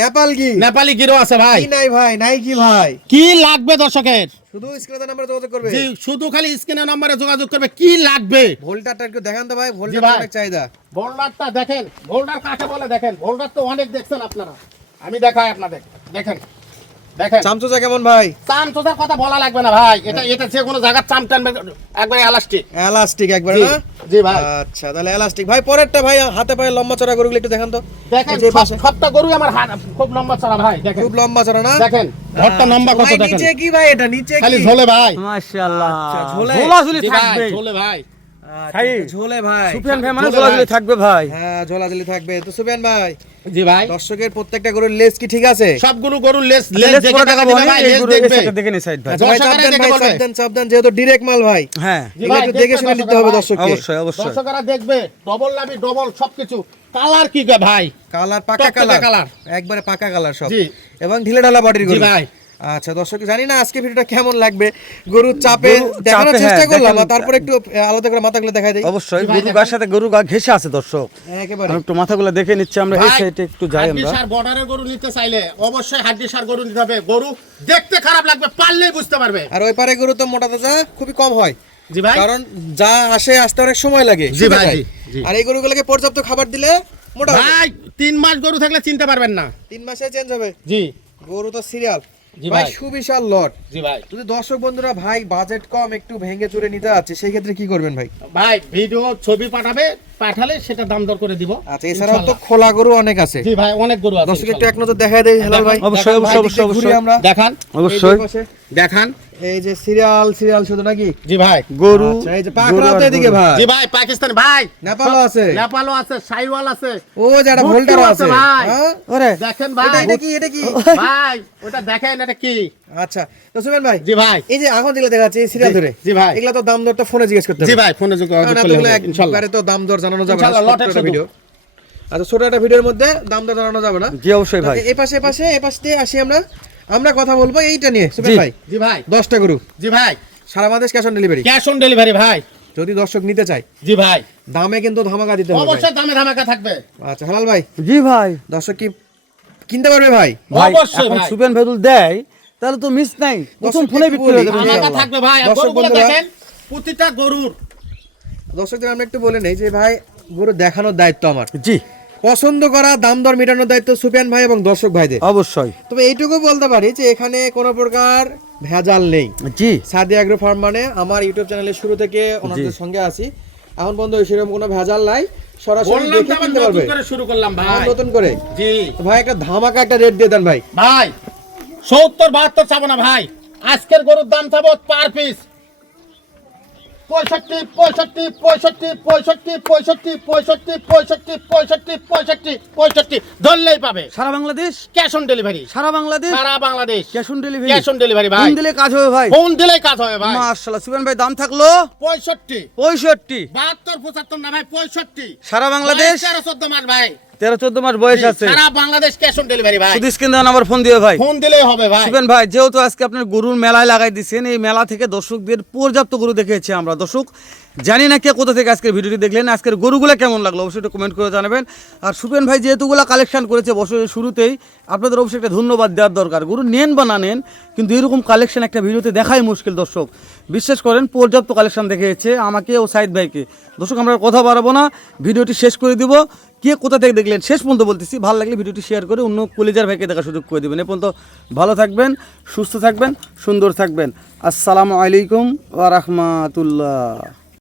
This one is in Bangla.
নেপাল কি নেপালি গিরো আছে ভাই। কি নাই ভাই, নাই কি ভাই? কি লাগবে দর্শকের? শুধু স্ক্রিনে নাম্বারে যোগাযোগ করবে। জি, শুধু খালি স্ক্রিনের নম্বরে যোগাযোগ করবে। কি লাগবে? ভোল্টারটা একটু দেখান তো ভাই, জি ভোল্টার ভাই। অনেক চাহিদা। ভোল্ডারটা দেখেন, ভোল্ডার কাকে বলে দেখেন। ভোল্ডার তো অনেক দেখছেন আপনারা, আমি দেখাই আপনাদের। দেখেন দেখেন চামচুচা কেমন ভাই? চাম তোদের কথা বলা লাগবে না ভাই, এটা এটা যে কোনো জায়গার চাম টানবে একবারে এলাস্টিক। এলাস্টিক একবার জি, না? জি ভাই। আচ্ছা, তাহলে এলাস্টিক ভাই। পরেরটা ভাই, হাতে পায়ে লম্বা চড়া গরুগুলো একটু দেখান তো। দেখেন এই যে পাশে সবটা গরু আমার হাত খুব লম্বা চড়া ভাই। দেখেন খুব লম্বা চড়া না? দেখেন ঘরটা লম্বা কত ভাই, দেখেন। নিচে কি ভাই এটা? নিচে খালি কি? ঝোলে ভাই। মাশাআল্লাহ আচ্ছা, ঝোলে? ঝোলাঝুলি জি ভাই, থাকবে ঝোলে ভাই। আচ্ছা, ভাই। ঝোলে ভাই। সুফিয়ান ভাই মানে ঝোলে ঝোলাঝুলি ভাই। থাকবে ভাই। হ্যাঁ, ঝোলাঝুলি থাকবে। তো সুফিয়ান ভাই, জি ভাই, দর্শকের প্রত্যেকটা গরুর লেজ কি ঠিক আছে? সবগুলো গরুর লেস লেস লেস দেখে পরে টাকা টাকা দিবে বলি ভাই, এই লেস গরু দেখবে। এসে দেখে নি সাইড ভাই। আচ্ছা ভাই, দর্শকেরা চাপ দেন দেখে ভাই, বলবে। চাপ দেন, যেহেতু ডিরেক্ট মাল ভাই। হ্যাঁ এগুলো একটু দেখে শুনে নিতে হবে দর্শককে। অবশ্যই অবশ্যই। দর্শকেরা দেখবে ডবল লাভি ডবল সবকিছু। কালার কি গো ভাই? কালার পাকা টকটকে কালার, কালার। একবারে পাকা কালার সব। জি। এবং ঢিলে ঢালা বডির জি গরু। ভাই। আচ্ছা দর্শক, জানি না আজকে ভিডিওটা কেমন লাগবে। গরুর চাপে গরু দেখানোর চাপে, চেষ্টা হ্যাঁ, করলাম, দেখেন। তারপরে একটু আলাদা করে মাথাগুলো দেখাই দেই। অবশ্যই জি ভাই, গরু গার সাথে গরু গা ঘেঁষে আছে দর্শক। একেবারে আমি একটু মাথাগুলো দেখে নিচ্ছি, আমরা এই ভাই, সাইডে একটু যাই আমরা। হাড্ডিসার বর্ডারের গরু নিতে চাইলে অবশ্যই হাড্ডিসার গরু নিতে হবে। গরু দেখতে খারাপ লাগবে, পারলেই বুঝতে পারবে। আর ওই পারে গরু তো মোটা তাজা খুবই কম হয়, জি ভাই। কারণ যা আসতে অনেক সময় লাগে। জি শুকে ভাই, যায়। জি, জি। আর এই গরুগুলোকে পর্যাপ্ত খাবার দিলে মোটা হবে। ভাই 3 মাস গরু থাকলে চিনতে পারবেন না। 3 মাসে চেঞ্জ হবে। জি গরু তো সিরিয়াল। জি ভাই ভাই। সুবিশাল লট। জি ভাই। যদি দর্শক বন্ধুরা ভাই বাজেট কম, একটু ভেঙে চুরে নিতে আছে, সেই ক্ষেত্রে কি করবেন ভাই? ভাই ভিডিও ছবি পাঠাবে, পাঠালে সেটা দাম দর করে দিব। আচ্ছা, এছাড়াও তো খোলা গরু অনেক আছে। জি ভাই, অনেক গরু আছে। দর্শক একটু এক নজর দেখাই দেই হেলাল ভাই। অবশ্যই ভাই, অবশ্যই অবশ্যই ঘুরি অবশ্যই। আমরা। দেখান অবশ্যই এই যে পাশে, দেখান। এই যে সিরিয়াল শুধু নাকি? জি ভাই। গরু আচ্ছা, এই যে পাকড়াও তো এদিকে ভাই। জি ভাই, পাকিস্তানি ভাই। নেপালও আছে। নেপালও আছে, সাইওয়াল আছে। ও যে একটা ভুট্টিও ভোল্টারও আছে আছে ভাই। হ্যাঁ? ওরে দেখেন ভাই। এটা কি, এটা কি? ভাই ওটা দেখেন, এটা কি? আচ্ছা, তো সুমেন ভাই, জি ভাই। এই যে এখন যেগুলো দেখাচ্ছি সিরিয়াল জি, ধরে, জি ভাই। এগুলা তো দাম দরটা ফোনে জিজ্ঞেস করতে হবে। জি ভাই, ফোনে যোগাযোগ কারণ করলে এতগুলো হবে, ইনশাআল্লাহ। একবারে তো দাম দর জানানো যাবে না। ইনশাআল্লাহ, ছোট্ট লটের একটা শুধু। ভিডিও। আচ্ছা, ছোট একটা ভিডিওর মধ্যে দাম দর জানানো যাবে না। জি অবশ্যই ভাই। এই পাশে দিয়ে আসি আমরা কথা বলবো এইটা নিয়ে সুমেন জি। ভাই। জি ভাই। 10টা গরু, জি ভাই। সারা Bangladesh cash on delivery. Cash on delivery ভাই। যদি দর্শক নিতে চায়, জি ভাই। দামে কিন্তু ধামাকা দিতে হবে ভাই। অবশ্যই দামে ধামাকা থাকবে। আচ্ছা হেলাল ভাই, জি ভাই। দর্শক কি কিনতে পারবে ভাই? ভাই অবশ্যই এখন ভাই। সুপেন ভেদুল দেয় তাহলে তো মিস নাই, প্রথম দর্শককে ফোনে একটু বিক্রি হয়ে বলি, যাবে ধামাকা ইনশাআল্লাহ। থাকবে ভাই। আর দর্শক গরুগুলো বন্ধুরা- দেখেন, প্রতিটা গরুর। দর্শকদের আমরা একটু বলে নেই যে ভাই, গরু দেখানোর দায়িত্ব আমার, জি পছন্দ করা দাম দর মেটানোর দায়িত্ব সুফিয়ান ভাই এবং দর্শক ভাইদের। অবশ্যই। তবে এইটুকু বলতে পারি যে এখানে কোনো প্রকার ভেজাল নেই। জি সাদি অ্যাগ্রো ফার্ম মানে আমার ইউটিউব চ্যানেলের শুরু থেকে ওনাদের সঙ্গে আছি, এখন পর্যন্ত সেরকম কোনো ভেজাল নাই, সরাসরি বললাম দেখে তো আবার কিনতে নতুন পারবে। করে শুরু করলাম এখন ভাই। নতুন করে জি তো ভাই একটা ধামাকা একটা রেট দিয়ে দেন ভাই। ভাই, 70-72 চাবো না ভাই। আজকের গরুর দাম চাবো পার পিস 65, 65, 65, 65, 65, 65, 65, 65, 65, 65 ধরলেই পাবে। সারা বাংলাদেশ, ক্যাশ অন ডেলিভারি। সারা বাংলাদেশ সারা Bangladesh cash on delivery. Cash on delivery ভাই। ফোন দিলে কাজ হবে ভাই। ফোন দিলেই কাজ হবে ভাই। মাশাআল্লাহ সুপেন ভাই, দাম থাকলো 65, 65। 72, 75 না ভাই, 65 সারা বাংলাদেশ 13-14 মাস ভাই। 13-14 মাস বয়স আছে। সারা বাংলাদেশ ক্যাশ অন ডেলিভারি ভাই। শুধু স্ক্রিন দেওয়া নাম্বার ফোন দিও ভাই। ফোন দিলেই হবে ভাই। সুপেন ভাই, যেহেতু আজকে আপনার গরুর মেলায় লাগাই দিচ্ছেন, এই মেলা থেকে দর্শকদের পর্যাপ্ত গরু দেখেছি আমরা। দর্শক জানি না কে কোথা থেকে আজকের ভিডিওটি দেখলেন, আজকের গরুগুলো কেমন লাগলো অবশ্যই একটু কমেন্ট করে জানাবেন। আর সুপেন ভাই যেহেতুগুলো কালেকশন করেছে বছরের শুরুতেই, আপনাদের অবশ্যই একটা ধন্যবাদ দেওয়ার দরকার। গরু নেন বা না নেন, কিন্তু এরকম কালেকশন একটা ভিডিওতে দেখাই মুশকিল দর্শক। বিশ্বাস করেন, পর্যাপ্ত কালেকশন দেখিয়েছে আমাকে ও সাইদ ভাইকে। দর্শক আমরা আর কথা বাড়াবো না, ভিডিওটি শেষ করে দিব। কে কোথা থেকে দেখলেন শেষ পর্যন্ত বলতেছি, ভালো লাগলে ভিডিওটি শেয়ার করে অন্য কলিজার ভাইকে দেখার সুযোগ করে দেবেন। এ পর্যন্ত ভালো থাকবেন, সুস্থ থাকবেন, সুন্দর থাকবেন। আসসালামু আলাইকুম ওয়া রাহমাতুল্লাহ।